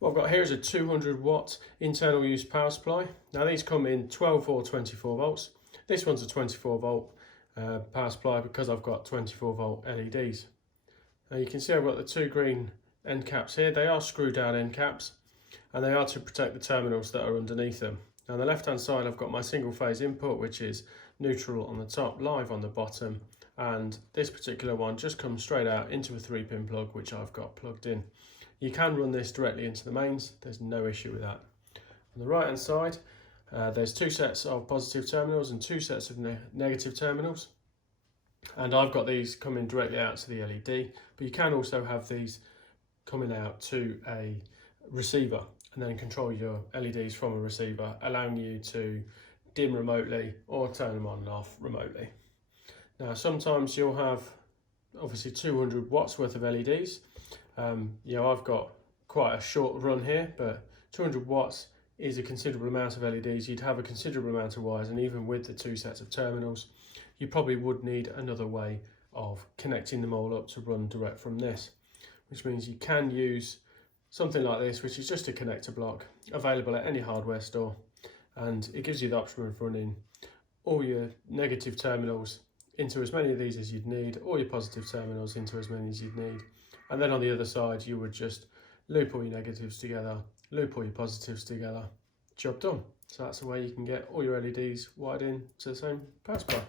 What I've got here is a 200 watt internal use power supply. Now these come in 12 or 24 volts. This one's a 24 volt power supply because I've got 24 volt LEDs. Now you can see I've got the two green end caps here. They are screw down end caps and they are to protect the terminals that are underneath them. Now on the left hand side I've got my single phase input, which is neutral on the top, live on the bottom, and this particular one just comes straight out into a 3-pin plug which I've got plugged in. You can run this directly into the mains, there's no issue with that. On the right hand side there's two sets of positive terminals and two sets of negative terminals, and I've got these coming directly out to the LED, but you can also have these coming out to a receiver and then control your LEDs from a receiver, allowing you to dim remotely or turn them on and off remotely. Now sometimes you'll have obviously 200 watts worth of LEDs. I've got quite a short run here, but 200 watts is a considerable amount of LEDs. You'd have a considerable amount of wires, and even with the two sets of terminals, you probably would need another way of connecting them all up to run direct from this, which means you can use something like this, which is just a connector block available at any hardware store, and it gives you the option of running all your negative terminals into as many of these as you'd need, or your positive terminals into as many as you'd need. And then on the other side, you would just loop all your negatives together, loop all your positives together, job done. So that's the way you can get all your LEDs wired in to the same power supply.